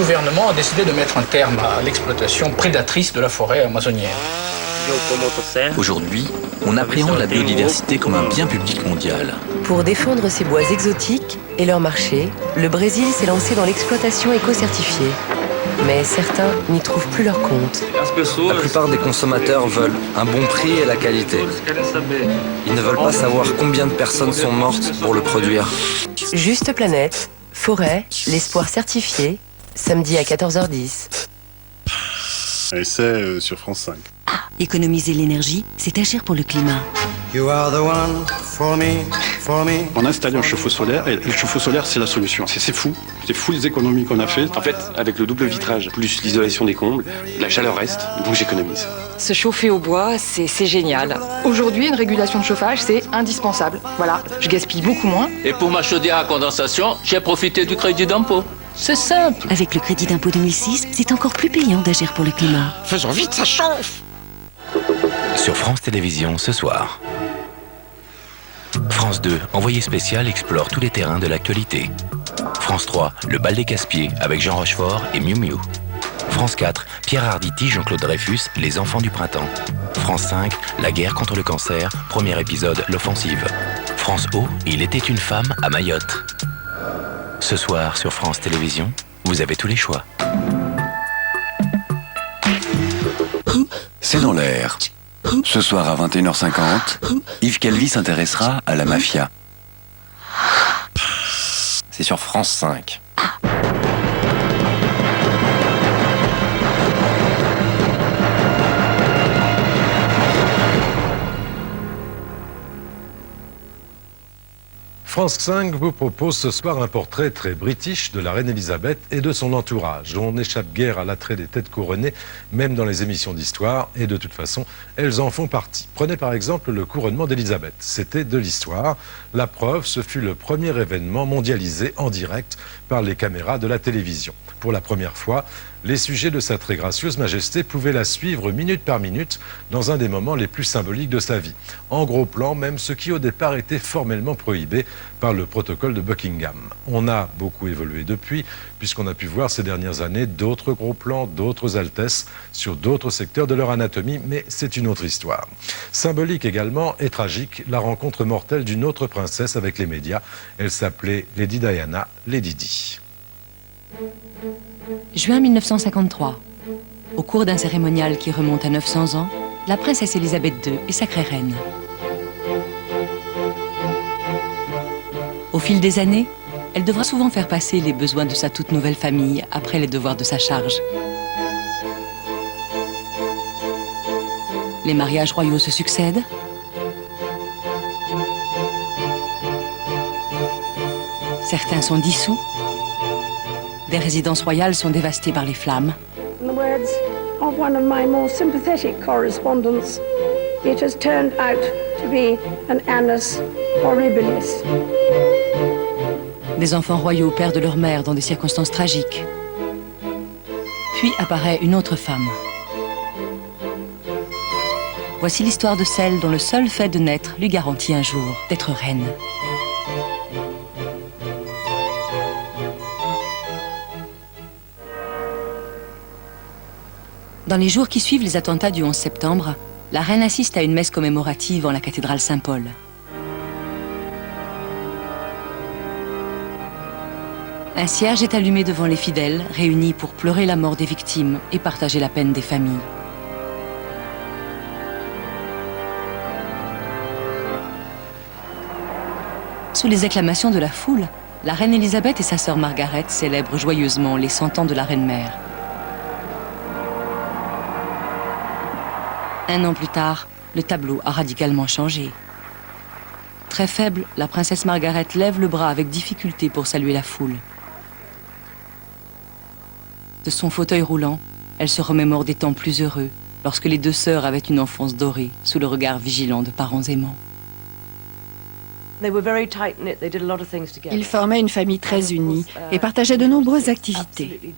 gouvernement a décidé de mettre un terme à l'exploitation prédatrice de la forêt amazonienne. Aujourd'hui, on appréhende la biodiversité comme un bien public mondial. Pour défendre ses bois exotiques et leur marché, le Brésil s'est lancé dans l'exploitation éco-certifiée. Mais certains n'y trouvent plus leur compte. La plupart des consommateurs veulent un bon prix et la qualité. Ils ne veulent pas savoir combien de personnes sont mortes pour le produire. Juste Planète, Forêt, l'espoir certifié, samedi à 14h10. Et c'est sur France 5. Économiser l'énergie, c'est agir pour le climat. On a installé un chauffe-eau solaire et le chauffe-eau solaire, c'est la solution. C'est fou les économies qu'on a fait. En fait, avec le double vitrage, plus l'isolation des combles, la chaleur reste, donc j'économise. Se chauffer au bois, c'est génial. Aujourd'hui, une régulation de chauffage, c'est indispensable. Voilà, je gaspille beaucoup moins. Et pour ma chaudière à condensation, j'ai profité du crédit d'impôt. C'est simple. Avec le crédit d'impôt 2006, c'est encore plus payant d'agir pour le climat. Faisons vite, ça chauffe! Sur France Télévisions ce soir. France 2, envoyé spécial, explore tous les terrains de l'actualité. France 3, le bal des Casse-Pieds avec Jean Rochefort et Miu Miu. France 4, Pierre Arditi, Jean-Claude Dreyfus, les enfants du printemps. France 5, la guerre contre le cancer, premier épisode, l'offensive. France O, il était une femme à Mayotte. Ce soir sur France Télévisions, vous avez tous les choix. C'est dans l'air. Ce soir à 21h50, Yves Calvi s'intéressera à la mafia. C'est sur France 5. France 5 vous propose ce soir un portrait très british de la reine Elisabeth et de son entourage. On n'échappe guère à l'attrait des têtes couronnées, même dans les émissions d'histoire, et de toute façon, elles en font partie. Prenez par exemple le couronnement d'Elisabeth. C'était de l'histoire. La preuve, ce fut le premier événement mondialisé en direct par les caméras de la télévision. Pour la première fois, les sujets de sa très gracieuse majesté pouvaient la suivre minute par minute dans un des moments les plus symboliques de sa vie. En gros plan, même ce qui au départ était formellement prohibé par le protocole de Buckingham. On a beaucoup évolué depuis, puisqu'on a pu voir ces dernières années d'autres gros plans, d'autres altesses sur d'autres secteurs de leur anatomie, mais c'est une autre histoire. Symbolique également et tragique, la rencontre mortelle d'une autre princesse avec les médias. Elle s'appelait Lady Diana, Lady Di. Juin 1953. Au cours d'un cérémonial qui remonte à 900 ans, la princesse Elisabeth II est sacrée reine. Au fil des années, elle devra souvent faire passer les besoins de sa toute nouvelle famille après les devoirs de sa charge. Les mariages royaux se succèdent. Certains sont dissous. Des résidences royales sont dévastées par les flammes. In the words of one of my more sympathetic correspondents, it has turned out to be an annus horribilis. Des enfants royaux perdent leur mère dans des circonstances tragiques. Puis apparaît une autre femme. Voici l'histoire de celle dont le seul fait de naître lui garantit un jour d'être reine. Dans les jours qui suivent les attentats du 11 septembre, la reine assiste à une messe commémorative en la cathédrale Saint-Paul. Un cierge est allumé devant les fidèles, réunis pour pleurer la mort des victimes et partager la peine des familles. Sous les acclamations de la foule, la reine Elisabeth et sa sœur Margaret célèbrent joyeusement les 100 ans de la reine-mère. Un an plus tard, le tableau a radicalement changé. Très faible, la princesse Margaret lève le bras avec difficulté pour saluer la foule. De son fauteuil roulant, elle se remémore des temps plus heureux, lorsque les deux sœurs avaient une enfance dorée, sous le regard vigilant de parents aimants. Ils formaient une famille très unie et partageaient de nombreuses activités.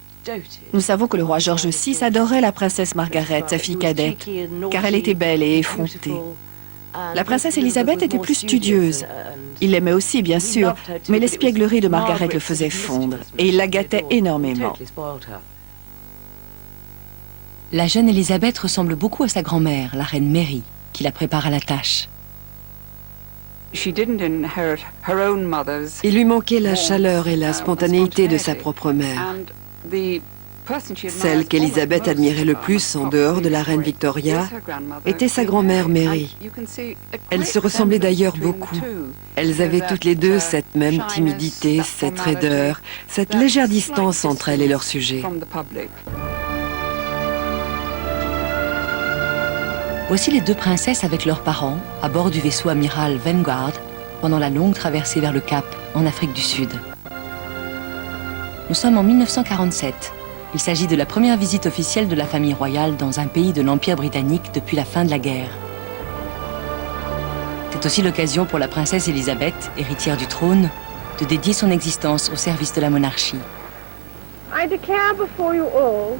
Nous savons que le roi George VI adorait la princesse Margaret, sa fille cadette, car elle était belle et effrontée. La princesse Elisabeth était plus studieuse. Il l'aimait aussi, bien sûr, mais l'espièglerie de Margaret le faisait fondre, et il la gâtait énormément. La jeune Élisabeth ressemble beaucoup à sa grand-mère, la reine Mary, qui la prépare à la tâche. Il lui manquait la chaleur et la spontanéité de sa propre mère. Celle qu'Élisabeth admirait le plus en dehors de la reine Victoria était sa grand-mère Mary. Elles se ressemblaient d'ailleurs beaucoup. Elles avaient toutes les deux cette même timidité, cette raideur, cette légère distance entre elles et leur sujet. Voici les deux princesses avec leurs parents à bord du vaisseau amiral Vanguard pendant la longue traversée vers le Cap en Afrique du Sud. Nous sommes en 1947. Il s'agit de la première visite officielle de la famille royale dans un pays de l'Empire britannique depuis la fin de la guerre. C'est aussi l'occasion pour la princesse Élisabeth, héritière du trône, de dédier son existence au service de la monarchie. I declare before you all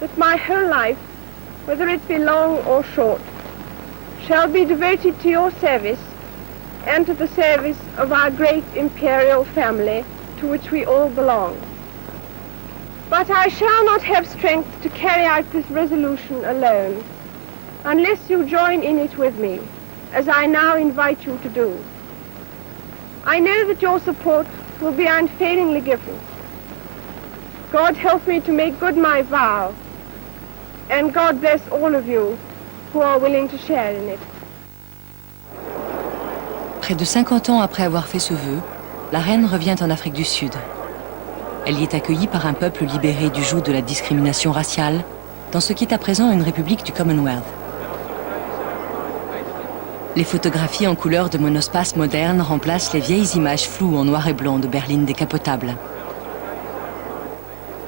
that my whole life, whether it be long or short, shall be devoted to your service and to the service of our great imperial family to which we all belong. But I shall not have strength to carry out this resolution alone, unless you join in it with me, as I now invite you to do. I know that your support will be unfailingly given. God help me to make good my vow, and God bless all of you who are willing to share in it. Près de 50 ans après avoir fait ce vœu, la reine revient en Afrique du Sud. Elle y est accueillie par un peuple libéré du joug de la discrimination raciale, dans ce qui est à présent une république du Commonwealth. Les photographies en couleur de monospace moderne remplacent les vieilles images floues en noir et blanc de berlines décapotables.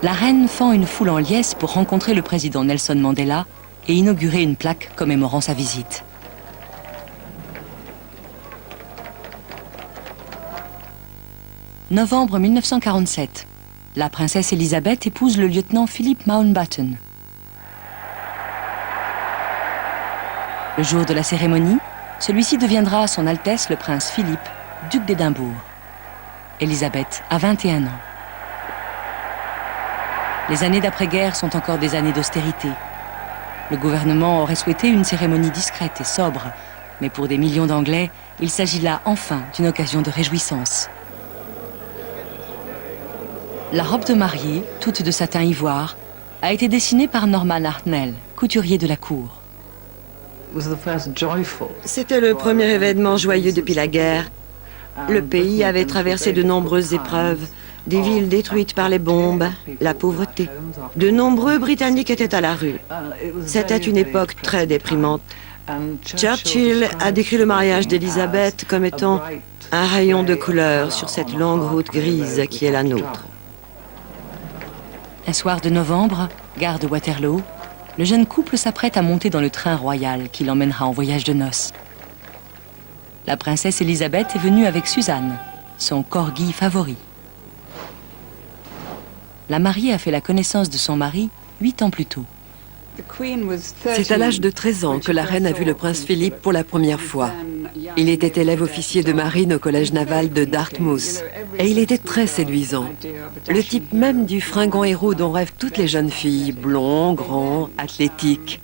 La reine fend une foule en liesse pour rencontrer le président Nelson Mandela et inaugurer une plaque commémorant sa visite. Novembre 1947. La princesse Elisabeth épouse le lieutenant Philip Mountbatten. Le jour de la cérémonie, celui-ci deviendra Son Altesse le prince Philippe, duc d'Édimbourg. Elisabeth a 21 ans. Les années d'après-guerre sont encore des années d'austérité. Le gouvernement aurait souhaité une cérémonie discrète et sobre, mais pour des millions d'Anglais, il s'agit là enfin d'une occasion de réjouissance. La robe de mariée, toute de satin ivoire, a été dessinée par Norman Hartnell, couturier de la cour. C'était le premier événement joyeux depuis la guerre. Le pays avait traversé de nombreuses épreuves, des villes détruites par les bombes, la pauvreté. De nombreux Britanniques étaient à la rue. C'était une époque très déprimante. Churchill a décrit le mariage d'Elisabeth comme étant un rayon de couleur sur cette longue route grise qui est la nôtre. Un soir de novembre, gare de Waterloo, le jeune couple s'apprête à monter dans le train royal qui l'emmènera en voyage de noces. La princesse Elisabeth est venue avec Suzanne, son corgi favori. La mariée a fait la connaissance de son mari 8 ans plus tôt. C'est à l'âge de 13 ans que la reine a vu le prince Philippe pour la première fois. Il était élève officier de marine au collège naval de Dartmouth. Et il était très séduisant. Le type même du fringant héros dont rêvent toutes les jeunes filles, blond, grand, athlétique.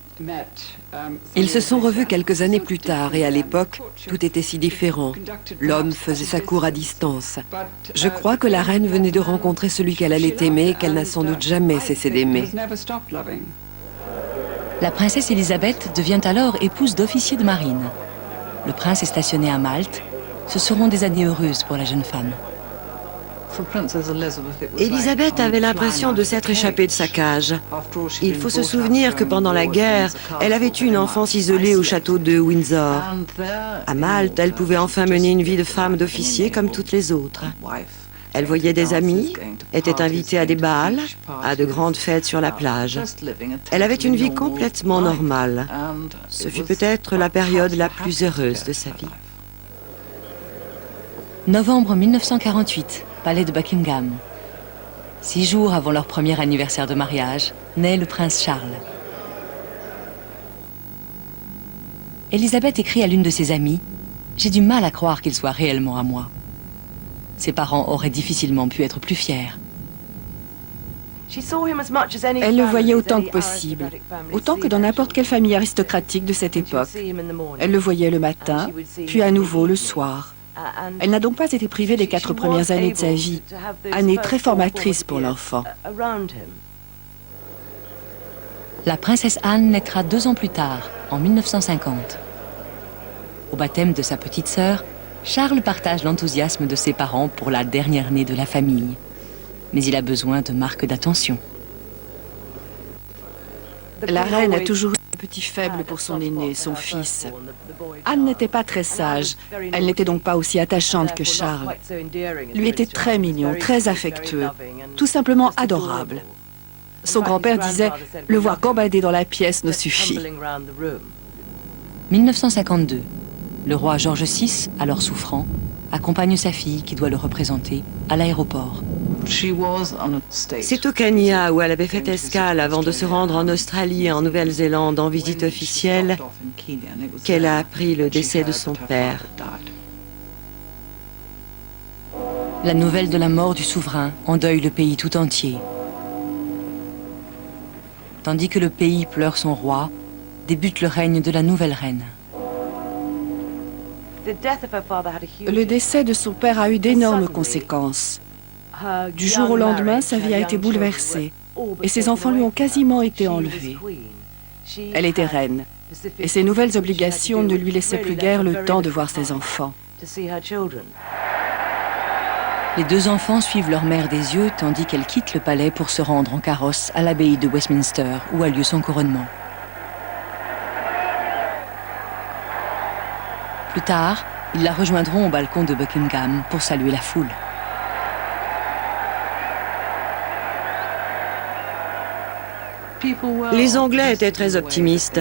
Ils se sont revus quelques années plus tard et à l'époque, tout était si différent. L'homme faisait sa cour à distance. Je crois que la reine venait de rencontrer celui qu'elle allait aimer et qu'elle n'a sans doute jamais cessé d'aimer. La princesse Elisabeth devient alors épouse d'officier de marine. Le prince est stationné à Malte. Ce seront des années heureuses pour la jeune femme. Elisabeth avait l'impression de s'être échappée de sa cage. Il faut se souvenir que pendant la guerre, elle avait eu une enfance isolée au château de Windsor. À Malte, elle pouvait enfin mener une vie de femme d'officier comme toutes les autres. Elle voyait des amis, était invitée à des bals, à de grandes fêtes sur la plage. Elle avait une vie complètement normale. Ce fut peut-être la période la plus heureuse de sa vie. Novembre 1948, palais de Buckingham. 6 jours avant leur premier anniversaire de mariage, naît le prince Charles. Elisabeth écrit à l'une de ses amies « J'ai du mal à croire qu'il soit réellement à moi ». Ses parents auraient difficilement pu être plus fiers. Elle le voyait autant que possible, autant que dans n'importe quelle famille aristocratique de cette époque. Elle le voyait le matin, puis à nouveau le soir. Elle n'a donc pas été privée des 4 premières années de sa vie, années très formatrices pour l'enfant. La princesse Anne naîtra 2 ans plus tard, en 1950. Au baptême de sa petite sœur, Charles partage l'enthousiasme de ses parents pour la dernière née de la famille. Mais il a besoin de marques d'attention. La reine a toujours eu un petit faible pour son aîné, son fils. Anne n'était pas très sage. Elle n'était donc pas aussi attachante que Charles. Lui était très mignon, très affectueux, tout simplement adorable. Son grand-père disait « Le voir gambader dans la pièce nous suffit ». 1952. Le roi George VI, alors souffrant, accompagne sa fille, qui doit le représenter, à l'aéroport. C'est au Kenya où elle avait fait escale avant de se rendre en Australie et en Nouvelle-Zélande en visite officielle qu'elle a appris le décès de son père. La nouvelle de la mort du souverain endeuille le pays tout entier. Tandis que le pays pleure son roi, débute le règne de la nouvelle reine. Le décès de son père a eu d'énormes conséquences. Du jour au lendemain, sa vie a été bouleversée et ses enfants lui ont quasiment été enlevés. Elle était reine et ses nouvelles obligations ne lui laissaient plus guère le temps de voir ses enfants. Les 2 enfants suivent leur mère des yeux tandis qu'elle quitte le palais pour se rendre en carrosse à l'abbaye de Westminster où a lieu son couronnement. Plus tard, ils la rejoindront au balcon de Buckingham pour saluer la foule. Les Anglais étaient très optimistes.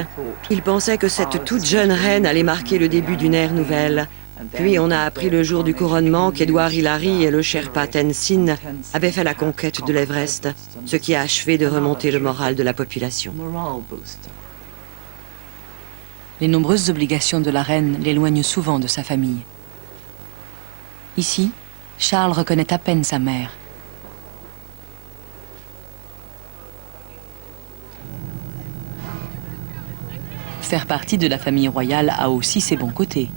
Ils pensaient que cette toute jeune reine allait marquer le début d'une ère nouvelle. Puis on a appris le jour du couronnement qu'Édouard Hillary et le Sherpa Tenzin avaient fait la conquête de l'Everest, ce qui a achevé de remonter le moral de la population. Les nombreuses obligations de la reine l'éloignent souvent de sa famille. Ici, Charles reconnaît à peine sa mère. Faire partie de la famille royale a aussi ses bons côtés.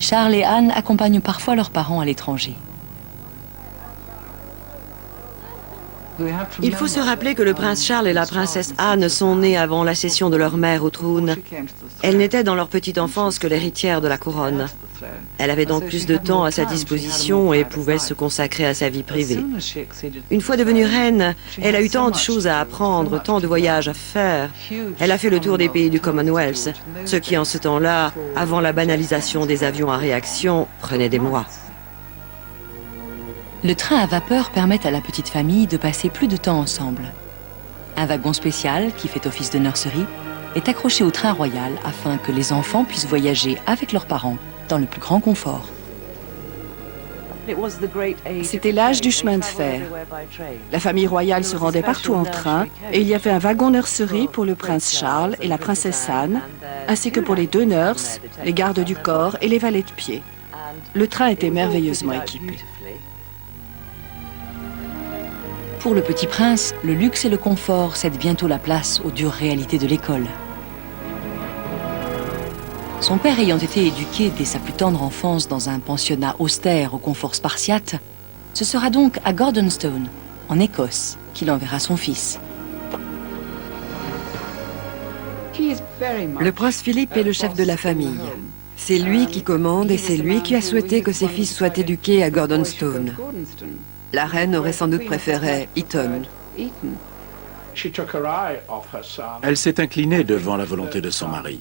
Charles et Anne accompagnent parfois leurs parents à l'étranger. Il faut se rappeler que le prince Charles et la princesse Anne sont nés avant la cession de leur mère au trône. Elle n'était dans leur petite enfance que l'héritière de la couronne. Elle avait donc plus de temps à sa disposition et pouvait se consacrer à sa vie privée. Une fois devenue reine, elle a eu tant de choses à apprendre, tant de voyages à faire. Elle a fait le tour des pays du Commonwealth, ce qui en ce temps-là, avant la banalisation des avions à réaction, prenait des mois. Le train à vapeur permet à la petite famille de passer plus de temps ensemble. Un wagon spécial, qui fait office de nurserie, est accroché au train royal afin que les enfants puissent voyager avec leurs parents dans le plus grand confort. C'était l'âge du chemin de fer. La famille royale se rendait partout en train et il y avait un wagon nurserie pour le prince Charles et la princesse Anne, ainsi que pour les 2 nurses, les gardes du corps et les valets de pied. Le train était merveilleusement équipé. Pour le petit prince, le luxe et le confort cèdent bientôt la place aux dures réalités de l'école. Son père ayant été éduqué dès sa plus tendre enfance dans un pensionnat austère au confort spartiate, ce sera donc à Gordonstoun, en Écosse, qu'il enverra son fils. Le prince Philippe est le chef de la famille. C'est lui qui commande et c'est lui qui a souhaité que ses fils soient éduqués à Gordonstoun. La reine aurait sans doute préféré Eton. Elle s'est inclinée devant la volonté de son mari.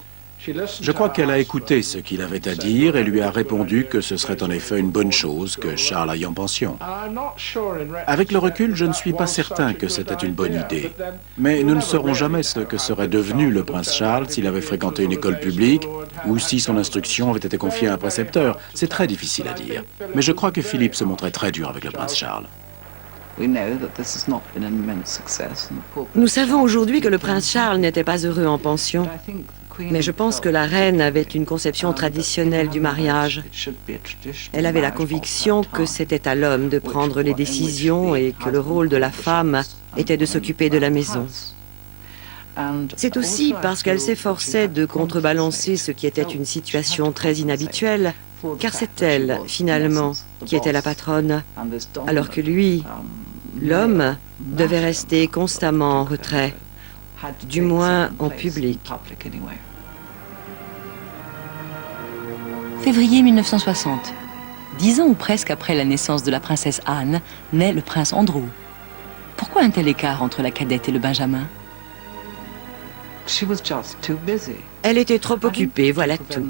Je crois qu'elle a écouté ce qu'il avait à dire et lui a répondu que ce serait en effet une bonne chose que Charles aille en pension. Avec le recul, je ne suis pas certain que c'était une bonne idée. Mais nous ne saurons jamais ce que serait devenu le prince Charles s'il avait fréquenté une école publique ou si son instruction avait été confiée à un précepteur. C'est très difficile à dire. Mais je crois que Philippe se montrait très dur avec le prince Charles. Nous savons aujourd'hui que le prince Charles n'était pas heureux en pension. Mais je pense que la reine avait une conception traditionnelle du mariage. Elle avait la conviction que c'était à l'homme de prendre les décisions et que le rôle de la femme était de s'occuper de la maison. C'est aussi parce qu'elle s'efforçait de contrebalancer ce qui était une situation très inhabituelle, car c'est elle, finalement, qui était la patronne, alors que lui, l'homme, devait rester constamment en retrait, du moins en public. Février 1960. 10 ans ou presque après la naissance de la princesse Anne, naît le prince Andrew. Pourquoi un tel écart entre la cadette et le benjamin? Elle était trop occupée, voilà tout.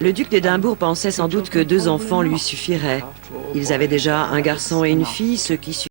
Le duc d'Édimbourg pensait sans doute que 2 enfants lui suffiraient. Ils avaient déjà un garçon et une fille, ce qui suffisait.